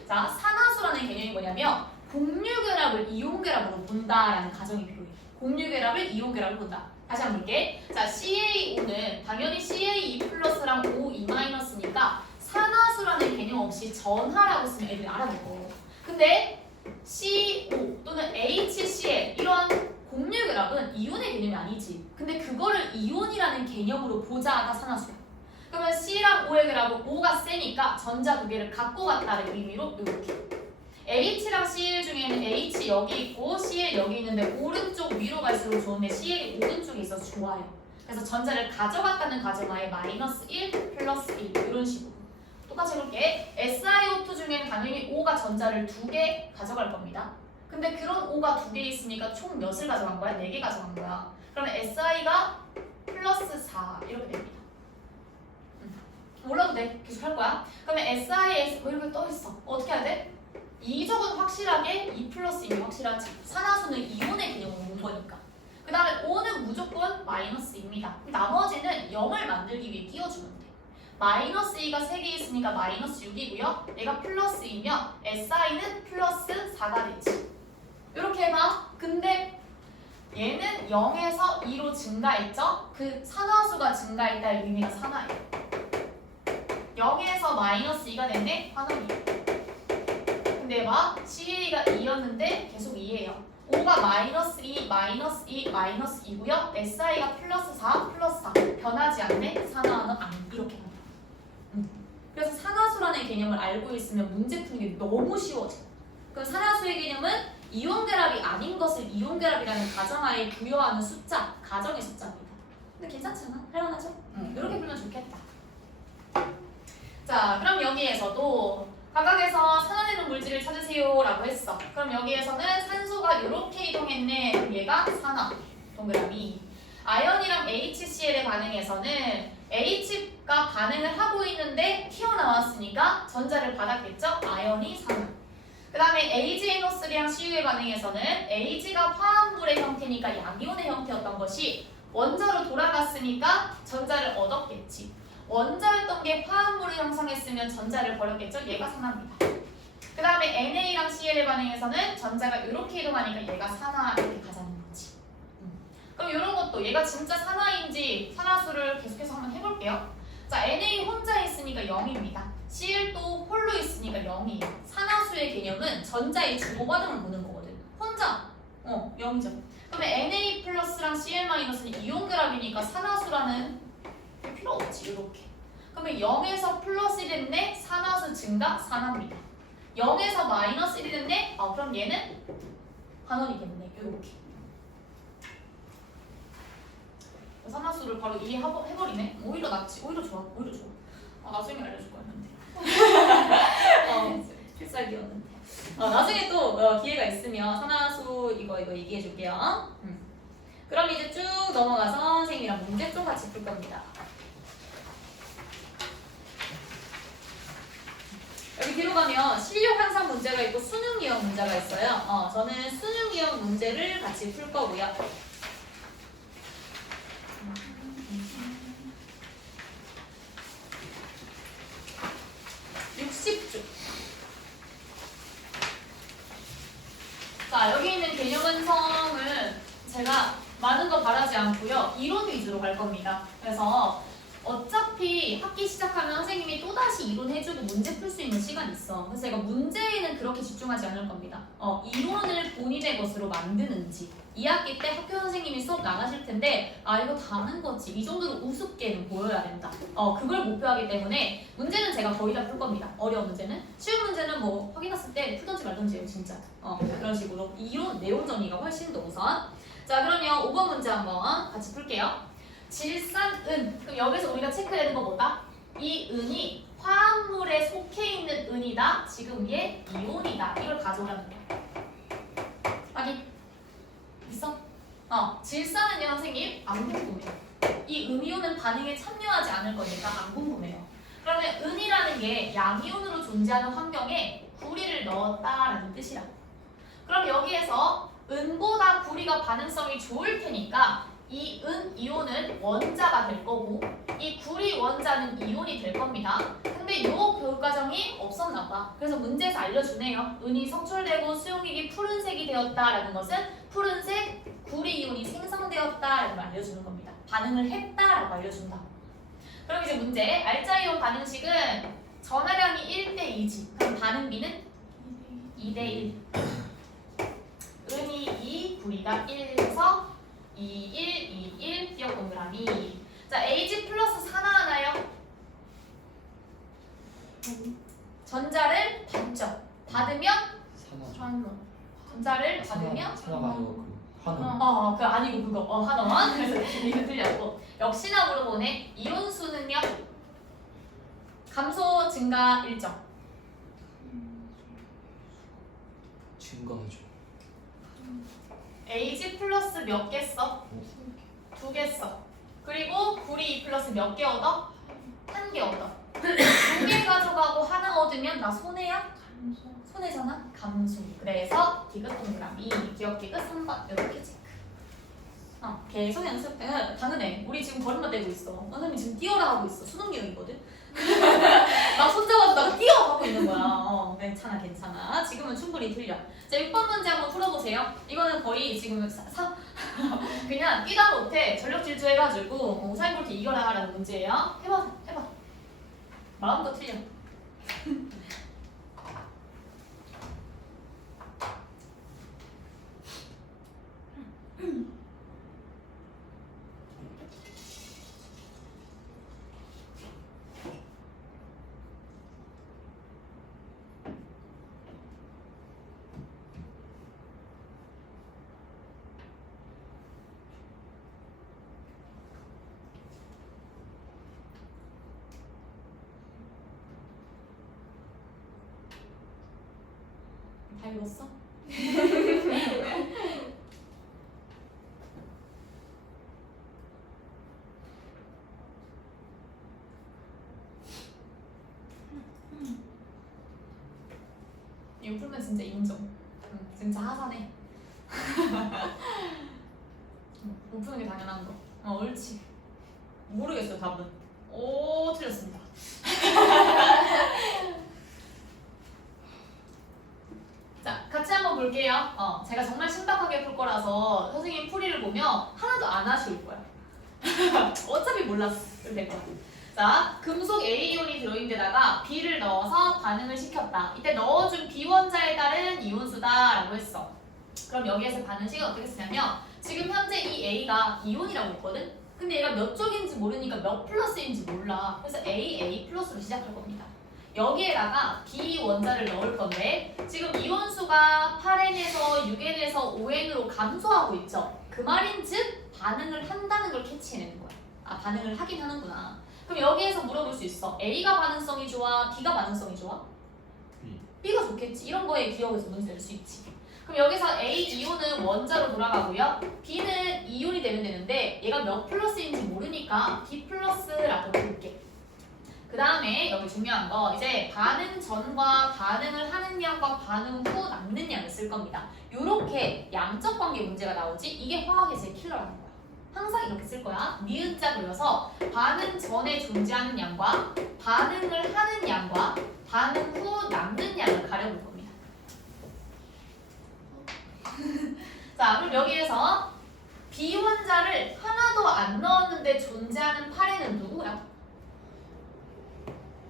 자, 산화수라는 개념이 뭐냐면 공유결합을 이온결합으로 본다라는 가정이 필요해. 공유결합을 이온결합으로 본다. 다시 한번 볼게. 자, CaO는 당연히 CaE 플러스랑 O2 마이너스니까 산화수라는 개념 없이 전하라고 쓰면 애들이 알아먹어. 근데 CO 또는 HCl 이런 공유결합은 이온의 개념이 아니지. 근데 그거를 이온이라는 개념으로 보자가 산화수야. 그러면 C랑 O의 결합은 O가 세니까 전자 2개를 갖고 갔다는 의미로 이렇게. H랑 Cl 중에는 H 여기 있고 Cl 여기 있는데 오른쪽 위로 갈수록 좋은데 Cl이 오른쪽에 있어서 좋아요. 그래서 전자를 가져갔다는 가정하에 마이너스 1 플러스 1 이런 식으로. 똑같이 해볼게. SiO2 중에는 당연히 O가 전자를 2개 가져갈 겁니다. 근데 그런 O가 2개 있으니까 총 몇을 가져간 거야? 4개 가져간 거야. 그러면 Si가 플러스 4 이렇게 됩니다. 몰라도 돼. 계속 할 거야. 그러면 SiS 이렇게 떠있어. 어떻게 해야 돼? 2적은 확실하게 2 플러스 1이 확실하지. 산화수는 이온의 개념으로 온 거니까. 그 다음에 O는 무조건 마이너스 2입니다. 나머지는 0을 만들기 위해 띄워주면 돼. 마이너스 2가 3개 있으니까 마이너스 6이고요. 얘가 플러스 2면 SI는 플러스 4가 되지. 이렇게 해봐. 근데 얘는 0에서 2로 증가했죠? 그 산화수가 증가했다의 의미가 산화예요. 0에서 마이너스 2가 됐네? 환원이에요. 근데 봐. CA가 2였는데 계속 2예요. 5가 마이너스 2, 마이너스 2, 마이너스 2고요. SI가 플러스 4, 플러스 4. 변하지 않네? 산화는 안. 이렇게 합니다. 그래서 산화수라는 개념을 알고 있으면 문제 푸는 게 너무 쉬워져. 그럼 산화수의 개념은 이온결합이 아닌 것을 이온결합이라는 가정하에 부여하는 숫자, 가정의 숫자입니다. 근데 괜찮잖아? 할만하죠? 이렇게 풀면 좋겠다. 자, 그럼 여기에서도 각각에서 산화되는 물질을 찾으세요 라고 했어. 그럼 여기에서는 산소가 이렇게 이동했네. 그럼 얘가 산화, 동그라미. 아연이랑 HCl의 반응에서는 H가 반응을 하고 있는데 튀어나왔으니까 전자를 받았겠죠? 아연이 산화. 그 다음에 AgNO3랑 CU의 반응에서는 Ag가 화합물의 형태니까 양이온의 형태였던 것이 원자로 돌아갔으니까 전자를 얻었겠지. 원자였던 게 화합물을 형성했으면 전자를 버렸겠죠? 얘가 산화입니다. 그 다음에 NA랑 CL의 반응에서는 전자가 이렇게 이동하니까 얘가 산화 이렇게 가자는 거지. 그럼 이런 것도 얘가 진짜 산화인지 산화수를 계속해서 한번 해볼게요. 자, NA 혼자 있으니까 0입니다. CL도 홀로 있으니까 0이에요. 산화수의 개념은 전자의 주고받음을 보는 거거든. 혼자 0이죠. 그러면 NA 플러스랑 CL 마이너스는 이온결합이니까 산화수라는 필요 없지. 이렇게. 그러면 0에서 플러스 1이 됐네. 산화수 증가 산화입니다. 0에서 마이너스 1이 됐네. 그럼 얘는 환원이 됐네. 이렇게. 산화수를 바로 이해해버리네. 오히려 낫지. 오히려 좋아. 오히려 좋아. 나중에 알려줄 거였는데. 필살기였는데. 나중에 또 기회가 있으면 산화수 이거 얘기해 줄게요. 그럼 이제 쭉 넘어가서 선생님이랑 문제 좀 같이 풀 겁니다. 여기 뒤로 가면 실력 향상 문제가 있고 수능 유형 문제가 있어요. 저는 수능 유형 문제를 같이 풀 거고요. 60조. 자, 여기 있는 개념 완성은 하지 않고요. 이론 위주로 갈 겁니다. 그래서 어차피 학기 시작하면 선생님이 또다시 이론 해주고 문제 풀 수 있는 시간이 있어. 그래서 제가 문제에는 그렇게 집중하지 않을 겁니다. 이론을 본인의 것으로 만드는지 2학기 때 학교 선생님이 수업 나가실 텐데 아 이거 다 아는 거지 이 정도로 우습게는 보여야 된다. 그걸 목표하기 때문에 문제는 제가 거의 다 풀 겁니다. 어려운 문제는. 쉬운 문제는 뭐 확인했을 때 풀던지 말던지예요 진짜. 그런 식으로 이론 내용 정리가 훨씬 더 우선. 자 그러면 5번 문제 한번 같이 풀게요. 질산은 그럼 여기서 우리가 체크되는 거 뭐다? 이 은이 화합물에 속해 있는 은이다. 지금 얘 이온이다. 이걸 가져오라는 거야. 확인. 있어? 질산은요 선생님 안 궁금해요. 이 음이온은 반응에 참여하지 않을 거니까 안 궁금해요. 그러면 은이라는 게 양이온으로 존재하는 환경에 구리를 넣었다라는 뜻이라고. 그럼 여기에서 은보다 구리가 반응성이 좋을 테니까 이 은 이온은 원자가 될 거고 이 구리 원자는 이온이 될 겁니다. 근데 요 교육 과정이 없었나 봐. 그래서 문제에서 알려주네요. 은이 성출되고 수용액이 푸른색이 되었다라는 것은 푸른색 구리 이온이 생성되었다라는 걸 알려주는 겁니다. 반응을 했다라고 알려준다. 그럼 이제 문제 알자 이온 반응식은 전하량이 1대2지. 그럼 반응비는 2대1. 은이 2, 구리가 1에서 2, 1, 2, 1 띄어 동그라미. 자, Ag 플러스 4 나와나요? 전자를 받죠. 받으면 산화. 전자를 받으면 산화가 아니고 그 환원. 그 아니고 그거 한원. 그래서 이거 틀렸고. 역시나 물어보네. 이온수는요? 감소 증가 일정. 증가하죠. Ag 플러스 몇 개 써? 2개 써. 그리고 구리 2 플러스 몇 개 얻어? 1개 얻어. 2개 가져가고 하나 얻으면 나 손해야? 손해잖아? 감소. 그래서 디귿 동그라미, 기억 디귿 3번 이렇게 체크. 계속 연습. 당연해. 우리 지금 걸음마 떼고 있어. 선생님 지금 뛰어라 하고 있어. 수능 기억이거든. 막 손잡아서 나 뛰어가고 있는 거야. 괜찮아 괜찮아. 지금은 충분히 틀려. 자 6번 문제 한번 풀어보세요. 이거는 거의 지금 그냥 뛰다 못해 전력 질주해가지고 우사인 볼트 이겨라 라는 문제예요. 해봐. 마음껏 틀려. 다 읽었어? 이거 풀면 진짜 인정. 진짜 하산해. 못 푸는 게 당연한 거. 옳지. 모르겠어요 답은. 오 틀렸습니다. 자, 같이 한번 볼게요. 제가 정말 신박하게 풀 거라서 선생님 풀이를 보면 하나도 안 아쉬울 거야. 어차피 몰랐어. 이렇게 될 거야. 자, 금속 A이온이 들어있는 데다가 B를 넣어서 반응을 시켰다. 이때 넣어준 B원자에 따른 이온수다라고 했어. 그럼 여기에서 반응식은 어떻게 쓰냐면 지금 현재 이 A가 이온이라고 했거든? 근데 얘가 몇 쪽인지 모르니까 몇 플러스인지 몰라. 그래서 A 플러스로 시작할 겁니다. 여기에다가 B 원자를 넣을 건데 지금 이온수가 8N에서 6N에서 5N으로 감소하고 있죠. 그 말인즉 반응을 한다는 걸 캐치해내는 거야. 반응을 하긴 하는구나. 그럼 여기에서 물어볼 수 있어. A가 반응성이 좋아? B가 반응성이 좋아? B. B가 좋겠지. 이런 거에 기억해서 문제 낼 수 있지. 그럼 여기서 A 이온은 원자로 돌아가고요. B는 이온이 되면 되는데 얘가 몇 플러스인지 모르니까 B 플러스라고 볼게. 그 다음에 여기 중요한 거 이제 반응 전과 반응을 하는 양과 반응 후 남는 양을 쓸 겁니다. 요렇게 양적 관계 문제가 나오지 이게 화학의 제 킬러라는 거야. 항상 이렇게 쓸 거야. 니은자 그려서 반응 전에 존재하는 양과 반응을 하는 양과 반응 후 남는 양을 가려볼 겁니다. 자 그럼 여기에서 B원자를 한 하나도 안 넣었는데 존재하는 8에는 누구야?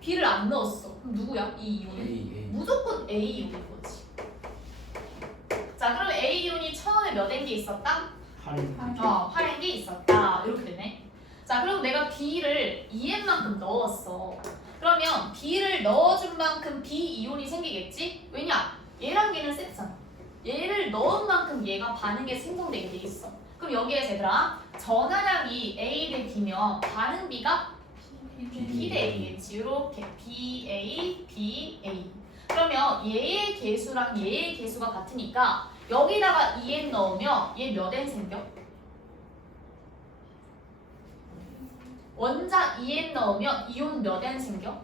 B를 안 넣었어. 그럼 누구야? 이 이온은? A. 무조건 A 이온인 거지. 자, 그럼 A 이온이 처음에 몇 N개 있었다? 8N개 있었다. 이렇게 되네. 자, 그럼 내가 B를 2N만큼 넣었어. 그러면 B를 넣어준 만큼 B 이온이 생기겠지? 왜냐? 얘랑 얘는 세트잖아. 얘를 넣은 만큼 얘가 반응에 생성되게 돼 있어. 그럼 여기에서 얘들아, 전하량이 A 대 B면 반응 B가 B 대 A겠지. 이렇게 BA, BA. 그러면 얘의 개수랑 얘의 개수가 같으니까 여기다가 2N 넣으면 얘 몇 N 생겨? 원자 2N 넣으면 이온 몇 N 생겨?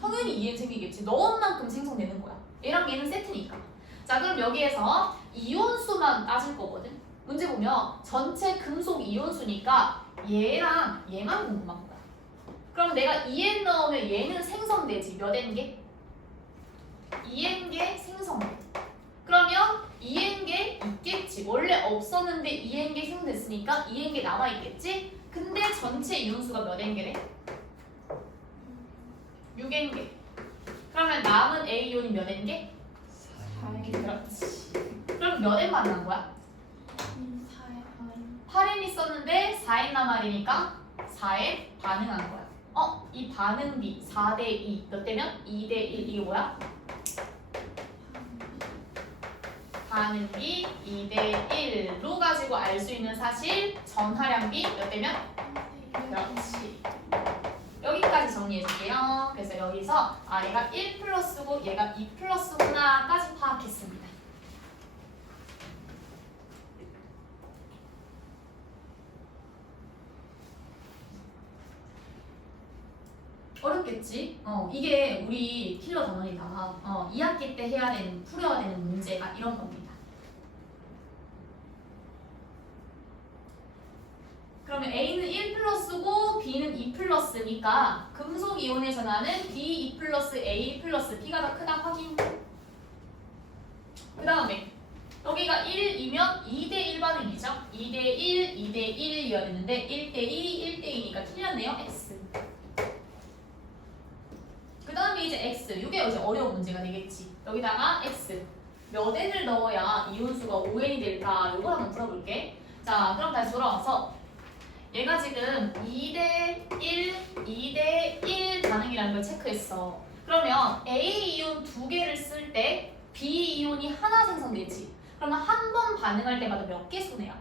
당연히 2N 생기겠지. 넣은 만큼 생성되는 거야. 얘랑 얘는 세트니까. 자, 그럼 여기에서 이온수만 따질 거거든. 문제 보면 전체 금속 이온수니까 얘랑 얘만 궁금한 거야. 그럼 내가 2N 넣으면 얘는 생성되지. 몇 N개? 2N개 생성돼. 그러면 2N개 있겠지. 원래 없었는데 2N개 생성됐으니까 2N개 남아있겠지? 근데 전체 이온수가 몇 N개래? 6N개. 그러면 남은 A 이온이 몇 N개? 4N. 그렇지. 그럼 몇 N 반응한 거야? 8N 있었는데 4N 남아리니까 4N 반응한 거야. 이 반응비 4대 2. 몇 대면? 2대 1. 이게 뭐야? 반응비 2대 1로 가지고 알 수 있는 사실 전하량비 몇 대면? 그렇지. 여기까지 정리해줄게요. 그래서 여기서 얘가 1 플러스고 얘가 2 플러스구나까지 파악했습니다. 어렵겠지? 이게 우리 킬러 단원이다. 2학기 때 해야 되는, 풀어야 되는 문제가 이런 겁니다. 그러면 A는 1 플러스고 B는 2 플러스니까 금속 이온의 전하는 B 2 플러스 A 플러스 B가 더 크다 확인. 그 다음에 여기가 1이면 2대 1 반응이죠. 2대 1, 2대 1이어야 되는데 1대 2, 1대 2니까 틀렸네요. X. 그 다음에 이제 X. 이게 이제 어려운 문제가 되겠지. 여기다가 X. 몇 N을 넣어야 이온수가 5N이 될까? 이걸 한번 풀어볼게. 자, 그럼 다시 돌아와서 얘가 지금 2대 1, 2대 1 반응이라는 걸 체크했어. 그러면 A 이온 2개를 쓸 때 B 이온이 하나 생성되지. 그러면 한 번 반응할 때마다 몇 개 손해야?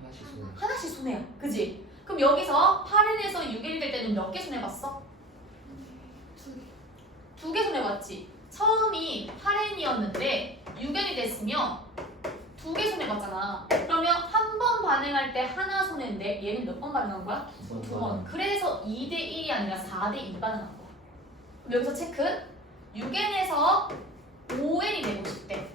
하나씩 손해. 하나씩 손해야. 그지? 그럼 여기서 8N에서 6N이 될 때는 몇 개 손해봤어? 2개 손해봤지. 처음이 8N이었는데 6N이 됐으면 2개 손해봤잖아. 그러면 한 번 반응할 때 하나 손해인데 얘는 몇 번 반응한 거야? 2번. 그래서 2대 1이 아니라 4대 2 반응한 거야. 그럼 여기서 체크. 6N에서 5N이 되고 싶대.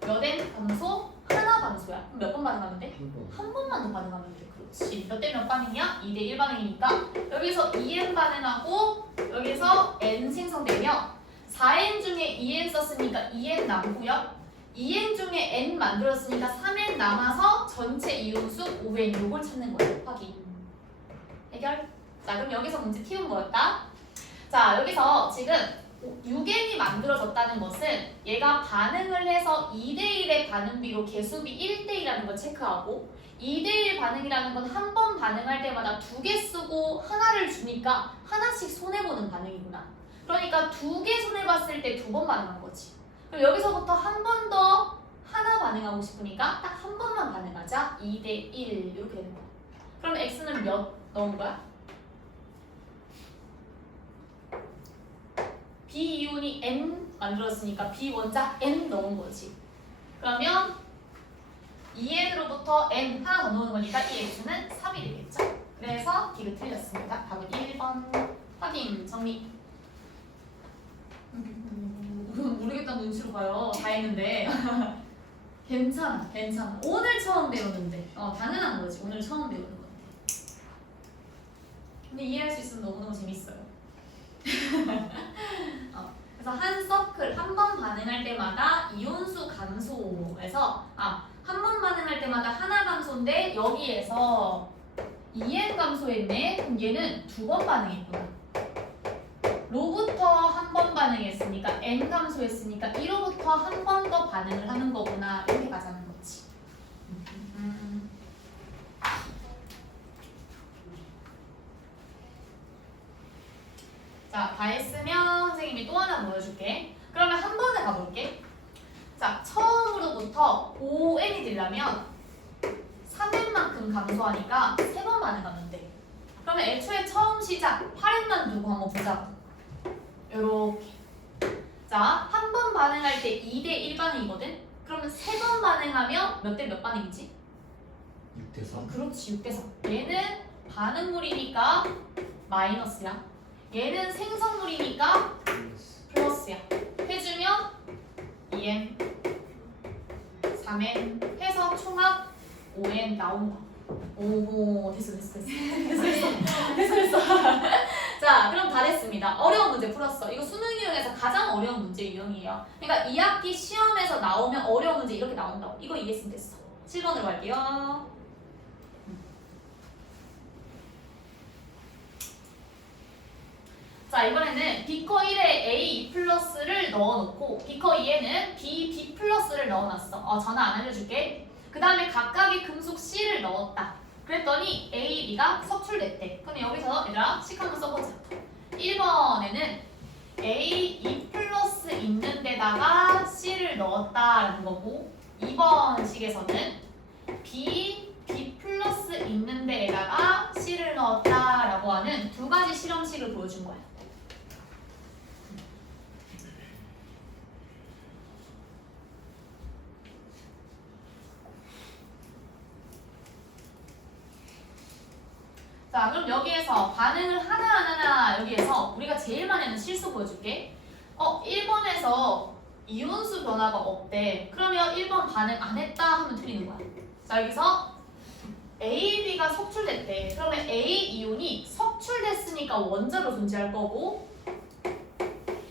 몇 N 감소? 하나 감소야. 그럼 몇 번 반응하면 돼? 한 번. 한 번만 더 반응하면 돼. 그렇지. 몇 대 몇 반응이야? 2대 1 반응이니까 여기서 2N 반응하고 여기서 N 생성되며 4N 중에 2N 썼으니까 2N 남고요. 2N 중에 N 만들었으니까 3N 남아서 전체 이온수 5N 요걸 찾는 거예요. 확인. 해결. 자, 그럼 여기서 문제 T는 뭐였다? 자, 여기서 지금 6N이 만들어졌다는 것은 얘가 반응을 해서 2대1의 반응비로 개수비 1대1이라는 걸 체크하고 2대1 반응이라는 건 한 번 반응할 때마다 2개 쓰고 하나를 주니까 하나씩 손해보는 반응이구나. 그러니까 2개 손해봤을 때 2번 반응한 거지. 그럼 여기서부터 한 번 더 하나 반응하고 싶으니까 딱 한 번만 반응하자. 2대 1 이렇게 되는 거야. 그럼 X는 몇 넣은 거야? B 이온이 N 만들었으니까 B 원자 N 넣은 거지. 그러면 2N으로부터 N 하나 더 넣는 거니까 이 X는 3이 되겠죠. 그래서 D가 틀렸습니다. 답은 1번. 확인 정리. 모르겠다는 눈치로 봐요. 다 했는데. 괜찮아, 괜찮아. 오늘 처음 배우는데. 당연한 거지. 오늘 처음 배우는 건데. 근데 이해할 수 있으면 너무너무 재밌어요. 그래서 한 서클, 한 번 반응할 때마다 이온수 감소에서 한 번 반응할 때마다 하나 감소인데 여기에서 2n 감소했네. 그럼 얘는 2번 반응했구나. 로부터 한 번 반응했으니까 n 감소했으니까 1호부터 한 번 더 반응을 하는 거구나. 이렇게 가자는 거지. 자, 다 했으면 선생님이 또 하나 보여줄게. 그러면 한 번에 가볼게. 자, 처음으로부터 5n이 되려면 3n만큼 감소하니까 3번 반응하면 돼. 그러면 애초에 처음 시작 8n만 두고 한번 보자. 요렇게. 자, 한 번 반응할 때 2대 1 반응이거든? 그러면 3번 반응하면 몇 대 몇 반응이지? 6대 3. 그렇지, 6대 3. 얘는 반응물이니까 마이너스야. 얘는 생성물이니까 플러스야. 해주면 2n, 3n 해서 총합 5n 나온다. 오, 됐어. 자, 그럼 다 됐습니다. 어려운 문제 풀었어. 이거 수능 유형에서 가장 어려운 문제 유형이에요. 그러니까 2학기 시험에서 나오면 어려운 문제 이렇게 나온다고. 이거 이해했으면 됐어. 7번으로 갈게요. 자, 이번에는 비커 1에 A 플러스를 넣어놓고 비커 2에는 B 플러스를 넣어놨어. 전화 안 알려줄게. 그 다음에 각각의 금속 C를 넣었다. 그랬더니 A, B가 석출됐대. 그럼 여기서 얘들아 식 한번 써보자. 1번에는 A, 플러스 있는 데다가 C를 넣었다라는 거고 2번 식에서는 B 플러스 있는 데에다가 C를 넣었다라고 하는 두 가지 실험식을 보여준 거야. 자, 그럼 여기에서 반응을 하나하나 여기에서 우리가 제일 많이 하는 실수 보여줄게. 1번에서 이온수 변화가 없대. 그러면 1번 반응 안 했다 하면 틀리는 거야. 자, 여기서 A, B가 석출됐대. 그러면 A 이온이 석출됐으니까 원자로 존재할 거고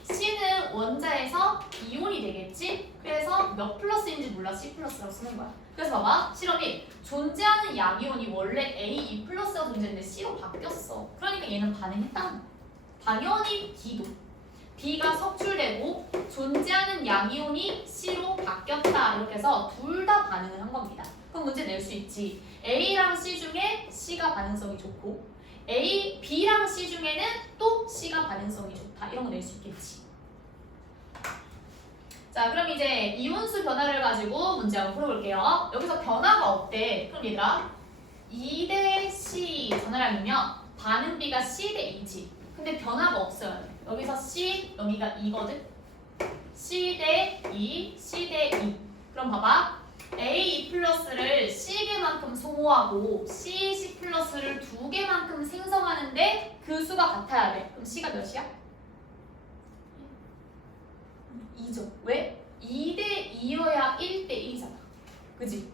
C는 원자에서 이온이 되겠지? 그래서 몇 플러스인지 몰라 C 플러스라고 쓰는 거야. 그래서 봐봐. 실험이 존재하는 양이온이 원래 A, 플러스가 존재했는데 C로 바뀌었어. 그러니까 얘는 반응했다는 거야. 당연히 B도. B가 석출되고 존재하는 양이온이 C로 바뀌었다. 이렇게 해서 둘 다 반응을 한 겁니다. 그럼 문제 낼 수 있지. A랑 C 중에 C가 반응성이 좋고 B랑 C 중에는 또 C가 반응성이 좋다. 이런 거 낼 수 있겠지. 자, 그럼 이제 이온수 변화를 가지고 문제 한번 풀어볼게요. 여기서 변화가 없대. 그럼 얘들아 2대 C 전화량이면 반응비가 C 대 2지. 근데 변화가 없어요. 여기서 C, 여기가 2거든. C 대 2, C 대 2. 그럼 봐봐. A 플러스를 C개만큼 소모하고 C 플러스를 2개만큼 생성하는데 그 수가 같아야 돼. 그럼 C가 몇이야? 2죠. 왜? 2대 2여야 1대 1이잖아. 그지?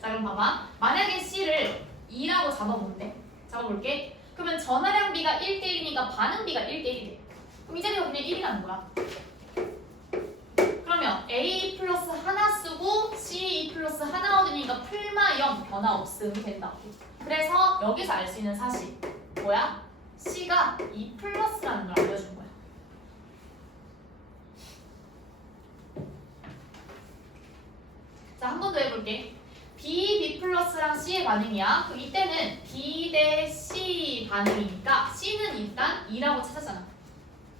자, 그럼 봐봐. 만약에 C를 2라고 잡아본대. 잡아볼게. 그러면 전하량비가 1대 1이니까 반응비가 1대 1이 돼. 그럼 이 자리가 그냥 1이라는 거야. 그러면 A 플러스 하나 쓰고 C 플러스 하나 얻으니까 풀마 0 변화 없음 된다고. 그래서 여기서 알 수 있는 사실 뭐야? C가 2 플러스라는 걸 알려준 거야. 자, 한 번 더 해볼게. B 플러스랑 C의 반응이야. 그럼 이때는 B 대 C 반응이니까 C는 일단 2라고 찾았잖아.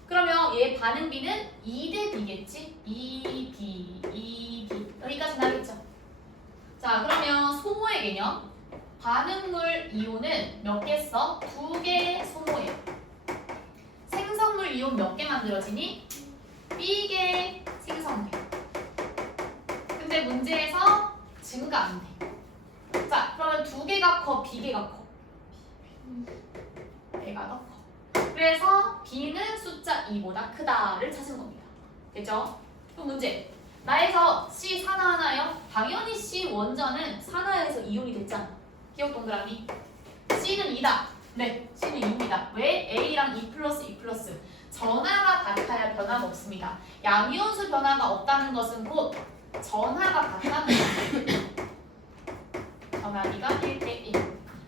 그러면 얘 반응비는 2 대 B겠지? 2B. 여기까지 나겠죠? 자, 그러면 소모의 개념. 반응물 이온은 몇 개 써? 2개 소모해. 생성물 이온 몇 개 만들어지니? B개 생성돼. 근데 문제에서 증가 안 돼. 자, 그러면 2개가 커, B개가 커? B가 더 커. 그래서 B는 숫자 2보다 크다를 찾은 겁니다. 됐죠? 그럼 문제. 나에서 C 산화하나요? 당연히 C 원자는 산화해서 이온이 됐잖아. 기억 동그라미. C는 2다. 네, C는 2입니다. 왜? A랑 2 플러스. 전하가 같아야 변화가 없습니다. 양이온수 변화가 없다는 것은 곧 전하가 같다는 거예요. 변하기가 1대 1.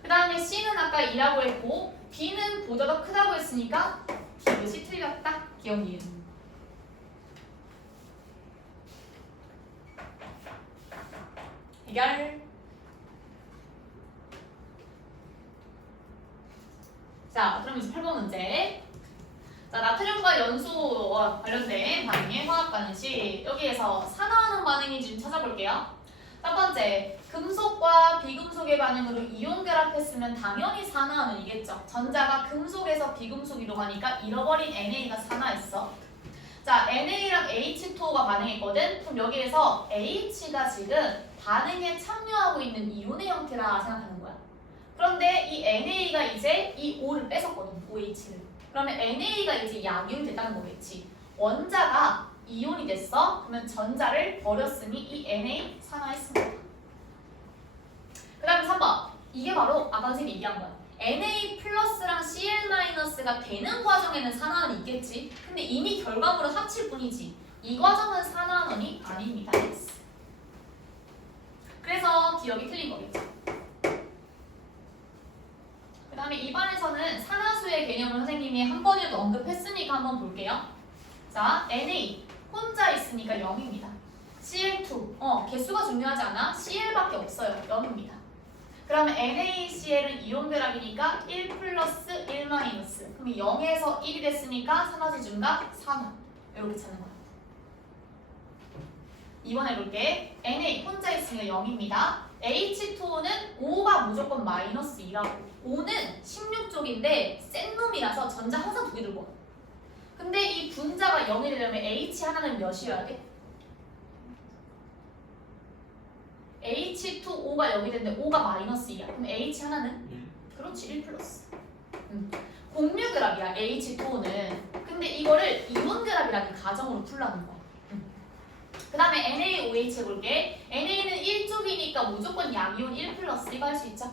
그 다음에 C는 아까 2라고 했고 B는 보다 더 크다고 했으니까 이것이 틀렸다. 기억이에요. 해결. 자, 그럼 이제 8번 문제. 자, 나트륨과 연소와 관련된 반응의 화학 반응식. 여기에서 산화하는 반응이 지금 찾아볼게요. 첫 번째, 금속과 비금속의 반응으로 이온 결합했으면 당연히 산화하는이겠죠. 전자가 금속에서 비금속으로 가니까 잃어버린 NA가 산화했어. 자, NA랑 H2O가 반응했거든. 그럼 여기에서 H가 지금 반응에 참여하고 있는 이온의 형태라 생각하는 거야. 그런데 이 NA가 이제 이 O를 뺏었거든. OH를. 그러면 NA가 이제 양이온이 됐다는 거겠지. 원자가 이온이 됐어. 그러면 전자를 버렸으니 이 NA 산화했습니다. 그 다음에 3번. 이게 바로 아까 선생님이 얘기한 거야. Na 플러스랑 Cl-가 되는 과정에는 산화는 있겠지. 근데 이미 결과물을 합칠 뿐이지. 이 과정은 산화원이 아닙니다. 그래서 기억이 틀린 거겠죠. 그 다음에 2번에서는 산화수의 개념을 선생님이 한 번이라도 언급했으니까 한번 볼게요. 자, Na 혼자 있으니까 0입니다. Cl2 개수가 중요하지 않아? Cl밖에 없어요. 0입니다. 그러면 NaCl은 이온 결합이니까 1 플러스 1 마이너스. 그럼 0에서 1이 됐으니까 산화지 중과 산화. 이렇게 찾는 거야. 2번 해볼게. Na 혼자 있으니까 0입니다. H2O는 5가 무조건 마이너스 2라고. 5는 16쪽인데 센 놈이라서 전자 항상 2개 들고 와. 근데 이 분자가 0이 되려면 H 하나는 몇이어야 돼? H2O가 0이 되는데 5가 마이너스 2야. 그럼 H 하나는? 1. 그렇지, 1 플러스. 공유 결합이야, H2O는. 근데 이거를 이온 결합이라는 가정으로 풀라는 거야. 그 다음에 NaOH 해볼게. NA는 1쪽이니까 무조건 양이온 1 플러스 이거 할 수 있죠?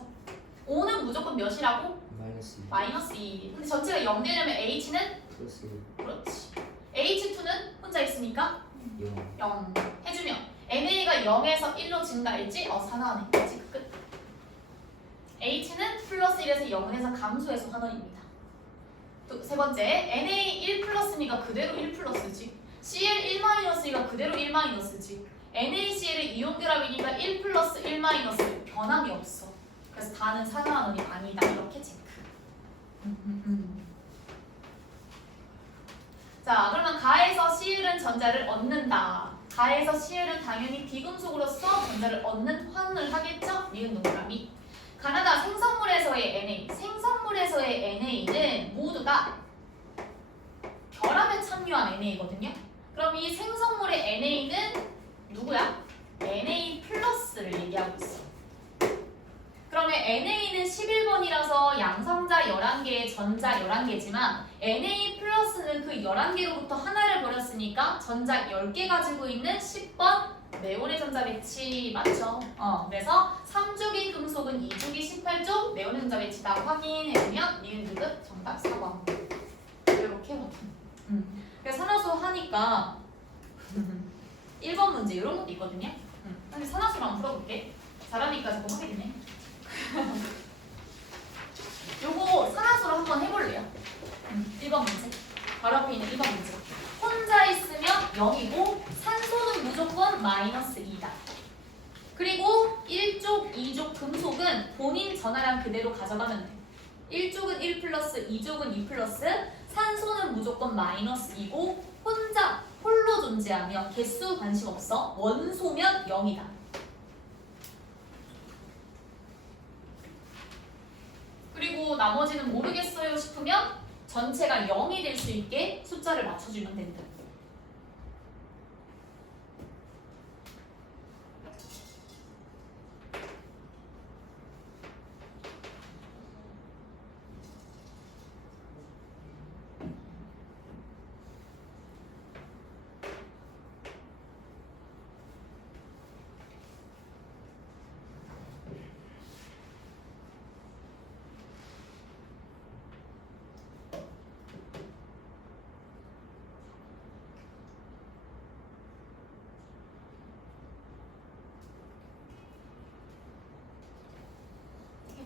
O는 무조건 몇이라고? 마이너스 2. 마이너스 2. 근데 전체가 0 되려면 H는? 플러스 1. 그렇지. H2는 혼자 있으니까 0. 0 해주면 NA가 0에서 1로 증가했지? 산화하네. 그치? 끝. H는 플러스 1에서 0에서 감소해서 환원입니다. 또 세 번째, Na 1 플러스니까 그대로 1 플러스지. Cl 1 마이너스니까 그대로 1 마이너스지. NaCl은 이온 결합이니까 1 플러스 1 마이너스 변함이 없어. 그래서 다는 산화환원이 아니다. 이렇게 체크. 자, 그러면 가에서 Cl은 전자를 얻는다. 가에서 Cl은 당연히 비금속으로서 전자를 얻는 환원을 하겠죠? 미은 동그라미. 가나다 생성물에서의 Na. 생성물에서의 NA는 모두가 결합에 참여한 NA거든요. 그럼 이 생성물의 NA는 누구야? Na 플러스를 얘기하고 있어. 그러면 NA는 11번이라서 양성자 11개에 전자 11개지만 Na 플러스는 그 11개로부터 하나를 버렸으니까 전자 10개 가지고 있는 10번 네온의 전자 배치 맞죠? 그래서 3주기 금속은 2주기 18쪽 네온의 전자 배치다 확인해보면 니은 등급 정답 4번. 이렇게 확인. 그래서 산화수 하니까 1번 문제 이런 것도 있거든요. 근데 산화수를 한번 풀어볼게. 잘하니까 자꾸 하게 되네. 요거 산화수로 한번 해볼래요. 1번 문제. 바로 앞에 있는 1번 문제. 혼자 있으면 0이고 산소는 무조건 마이너스 2다. 그리고 1쪽, 2쪽 금속은 본인 전하량 그대로 가져가면 돼. 1쪽은 1 플러스, 2쪽은 2 플러스, 산소는 무조건 마이너스 2고 혼자, 홀로 존재하며 개수 관심 없어. 원소면 0이다. 그리고 나머지는 모르겠어요 싶으면 전체가 0이 될 수 있게 숫자를 맞춰주면 된다.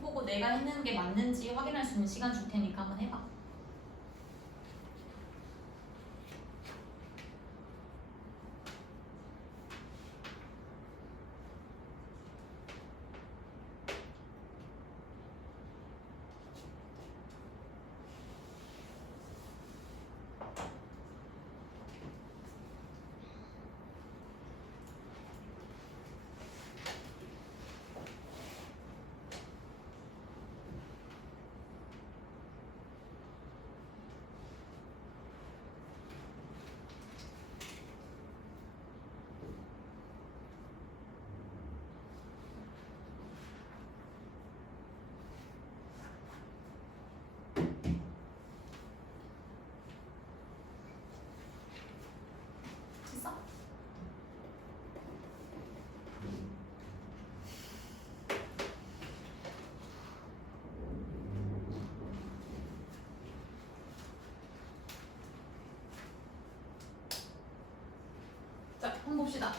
해보고 내가 했는 게 맞는지 확인할 수 있는 시간 줄 테니까 한번 해봐. 됐어? 자, 한번 봅시다.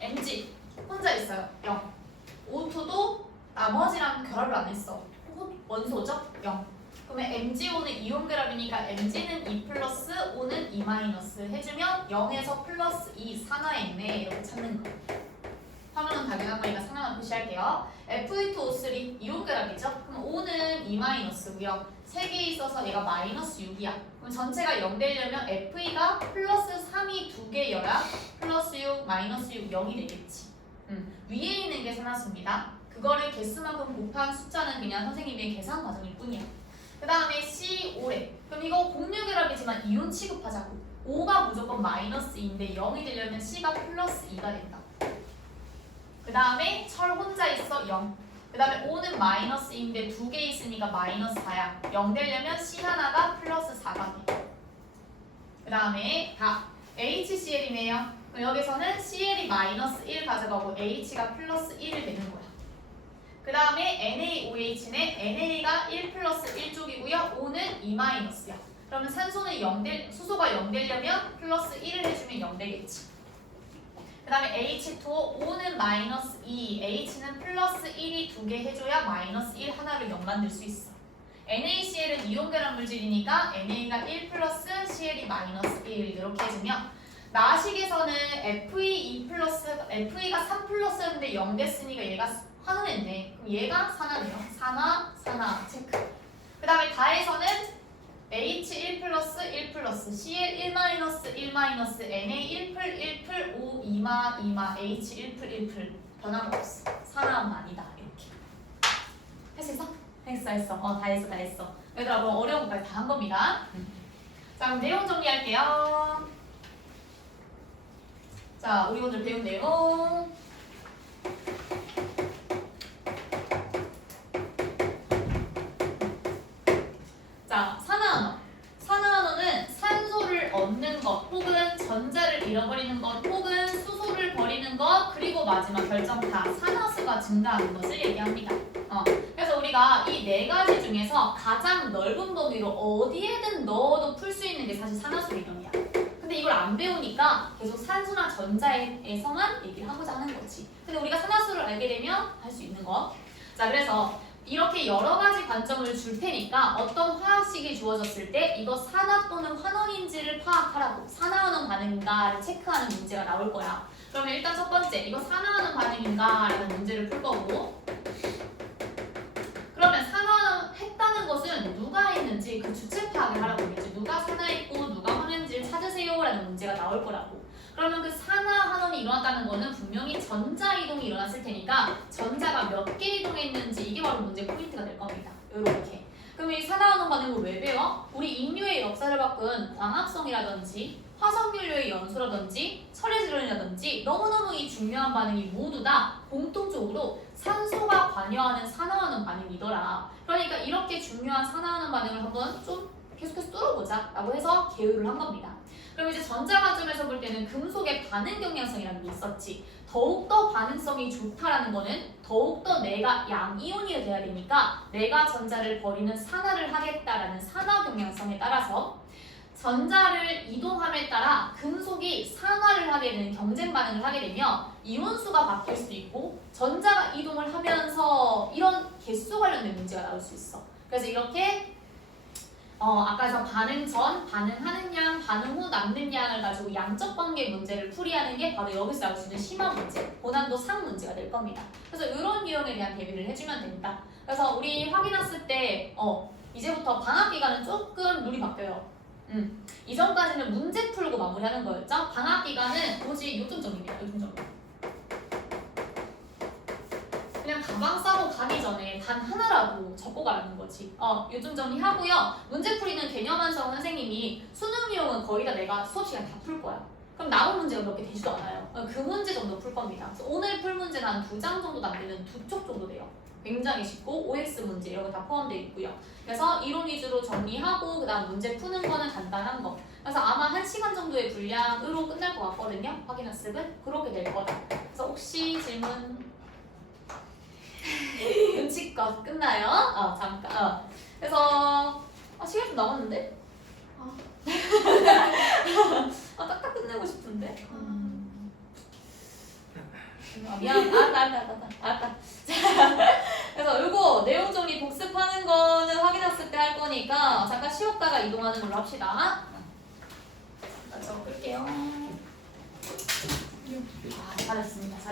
MG 혼자 있어요. 0. O2도 나머지랑 결합을 안 했어. 원소죠? 0. 그러면 MgO는 이온 결합이니까 Mg는 2 플러스 O는 2 마이너스 해주면 0에서 플러스 2 산화에 있네. 이렇게 찾는 거. 화면은 당연한 거니까 상황을 표시할게요. Fe2O3 이온 결합이죠? 그럼 O는 2 마이너스고요. 3개 있어서 얘가 마이너스 6이야. 그럼 전체가 0 되려면 Fe가 플러스 3이 2개여야 플러스 6, 마이너스 6, 0이 되겠지. 위에 있는 게 산화수입니다. 그거를 개수만큼 곱한 숫자는 그냥 선생님의 계산 과정일 뿐이야. 그 다음에 C5래. 그럼 이거 공유 결합이지만 이온 취급하자고. 5가 무조건 마이너스 2인데 0이 되려면 C가 플러스 2가 된다. 그 다음에 철 혼자 있어 0. 그 다음에 O는 마이너스 2인데 2개 있으니까 마이너스 4야. 0 되려면 C 하나가 플러스 4가 돼. 그 다음에 다 HCl이네요. 여기서는 Cl이 마이너스 1 가져가고 H가 플러스 1이 되는 거야. 그 다음에 NaOH네. NA가 1 플러스 1쪽이고요. O는 2 마이너스야. 그러면 산소는 수소가 0 되려면 플러스 1을 해주면 0 되겠지. 그 다음에 H2O, O는 마이너스 2, H는 플러스 1이 2개 해줘야 마이너스 1 하나를 0 만들 수 있어. NaCl은 이온 결합 물질이니까 Na가 1 플러스 Cl이 마이너스 1 이렇게 해주면 나식에서는 FE가 3 플러스였는데 0 됐으니까 얘가 환원했네. 그럼 얘가 산화네요. 산화 체크. 그 다음에 다에서는 H1 플러스 1 플러스 Cl 1 마이너스 1 마이너스 Na 1풀 1풀 O 2마 H 1풀 1풀 변화가 없어. 산화는 아니다. 이렇게. 했어? 했어. 다 했어. 얘들아 그럼 어려운 것까지 다 한 겁니다. 자 그럼 내용 정리할게요. 자 우리 오늘 배운 내용 자, 산화환원은 산소를 얻는 것 혹은 전자를 잃어버리는 것 혹은 수소를 버리는 것 그리고 마지막 결정 다 산화수가 증가하는 것을 얘기합니다. 그래서 우리가 이 네 가지 중에서 가장 넓은 범위로 어디에든 넣어도 풀 수 있는 게 사실 산화수 이론이야. 근데 이걸 안 배우니까 계속 산소나 전자에서만 얘기를 하고자 하는 거지. 근데 우리가 산화수를 알게 되면 할 수 있는 거. 자, 그래서 이렇게 여러 가지 관점을 줄 테니까 어떤 화학식이 주어졌을 때 이거 산화 또는 환원인지를 파악하라고 산화환원 반응인가를 체크하는 문제가 나올 거야. 그러면 일단 첫 번째 이거 산화환원 반응인가 라는 문제를 풀 거고 그러면 산화환원 했다는 것은 누가 했는지 그 주체 파악을 하라고 했지. 누가 산화했고 누가 환원인지를 찾으세요 라는 문제가 나올 거라고. 그러면 그 산화환원이 일어났다는 거는 분명히 전자 이동이 일어났을 테니까 전자가 몇 개 이동했는지 이게 바로 문제 포인트가 될 겁니다. 이렇게. 그럼 이 산화환원 반응을 왜 배워? 우리 인류의 역사를 바꾼 광합성이라든지 화석연료의 연소라든지 철의 질원이라든지 너무너무 이 중요한 반응이 모두 다 공통적으로 산소가 관여하는 산화환원 반응이더라. 그러니까 이렇게 중요한 산화환원 반응을 한번 좀 계속해서 뚫어보자 라고 해서 계율을 한 겁니다. 그럼 이제 전자 관점에서 볼 때는 금속의 반응 경향성이라는 게 있었지. 더욱더 반응성이 좋다라는 거는 더욱더 내가 양이온이 돼야 되니까 내가 전자를 버리는 산화를 하겠다라는 산화 경향성에 따라서 전자를 이동함에 따라 금속이 산화를 하게 되는 경쟁 반응을 하게 되면 이온수가 바뀔 수도 있고 전자가 이동을 하면서 이런 개수 관련된 문제가 나올 수 있어. 그래서 이렇게 아까 반응 전, 반응하는 양, 반응 후 남는 양을 가지고 양적 관계 문제를 풀이하는 게 바로 여기서 나올 수 있는 심화 문제, 고난도 상 문제가 될 겁니다. 그래서 이런 유형에 대한 대비를 해주면 된다. 그래서 우리 확인했을 때 이제부터 방학 기간은 조금 룰이 바뀌어요. 이전까지는 문제 풀고 마무리하는 거였죠. 방학 기간은 오직 요점 정리입니다. 요점 정리. 그냥 가방 싸고 가기 전에 단 하나라도 적고 가라는 거지. 요점 정리하고요. 문제 풀이는 개념 완성 선생님이 수능 유형은 거의 다 내가 수업 시간 다 풀 거야. 그럼 남은 문제가 몇 개 되지도 않아요. 그 문제 정도 풀 겁니다. 그래서 오늘 풀 문제는 한 2장 정도 남기는 2쪽 정도 돼요. 굉장히 쉽고 OX 문제 이런 거 다 포함되어 있고요. 그래서 이론 위주로 정리하고 그 다음 문제 푸는 거는 간단한 거. 그래서 아마 1시간 정도의 분량으로 끝날 것 같거든요. 확인 학습은 그렇게 될 거다. 그래서 혹시 질문? 눈치껏 끝나요? 잠깐. 그래서 시간 좀 남았는데? 딱딱 끝내고 싶은데? 미안. 알았다. 그래서 이거 내용 정리 복습하는 거는 확인했을 때 할 거니까 잠깐 쉬었다가 이동하는 걸로 합시다. 적을게요. 잘했습니다.